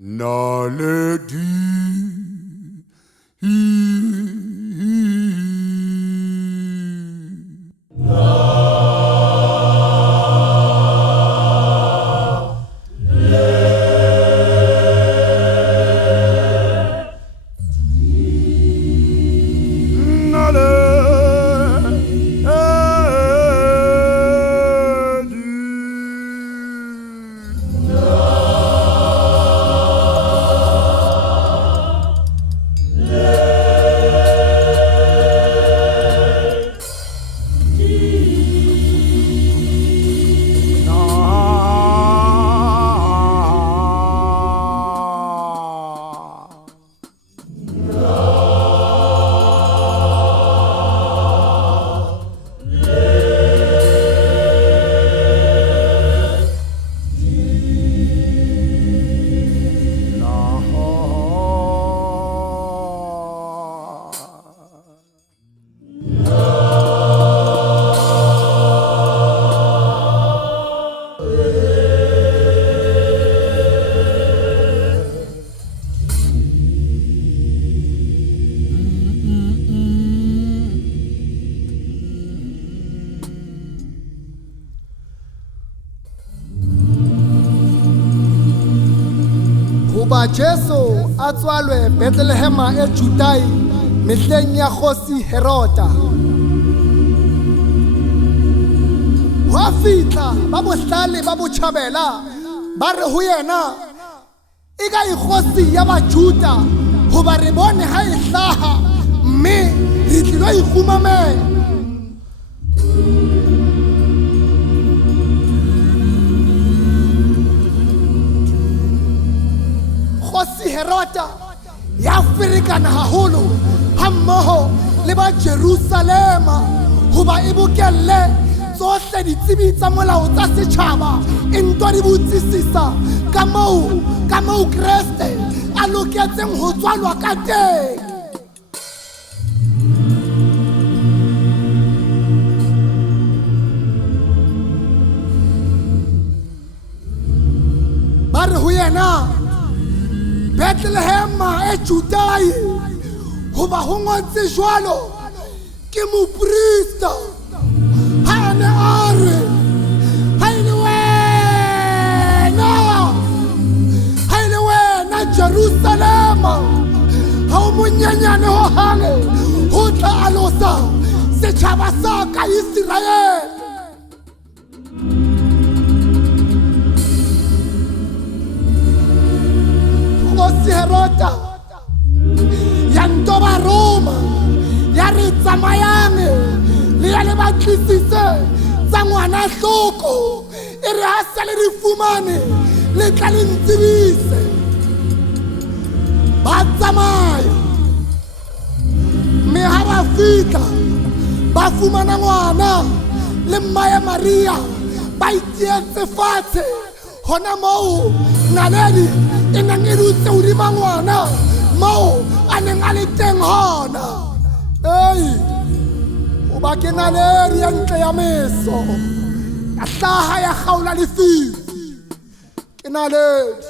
Naledi. Hoba Jesu a tswalwe Bethlehem e Judai mehleng ya Kgosi Herota. Ho fitla ba bohlale ba botjhabela ba re ho yena e ka ikgosi ya Bajuda hoba re bone ha e hlaha mme re tlilo ikgumamela. Kgosi Herota ya ferekana haholo hammoho le ba Jerusalema hoba e bokelle tsohle ditsebi tsa molao tsa setjhaba e ntwa di botsisisa ka moo Kriste a loketseng ho tswalwa ka teng. Ba re ho yena Bethlehem e Judai hoba ho ngotswe jwalo ke moprista ha ne a re ha ile wena Jerusalema ha o monyenyane ho hange ho tla alosa setjhaba sa ka Israel. Kgosi Herota ya ntoba Roma ya re tsamayang le ya le batlisise tsa ngwana hloko e re ha se le di fumane le tla le ntsibise. Ba tsamaya mme ha ba fihla ba fumana ngwana le mmae Maria ba itietse fatshe hona moo naledi e neng e dutse hodima ngwana moo a neng a le teng hona. Hoba ke naledi ya ntle ya meso ya hlaha ya kgaola lefifi ke naledi.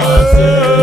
Tse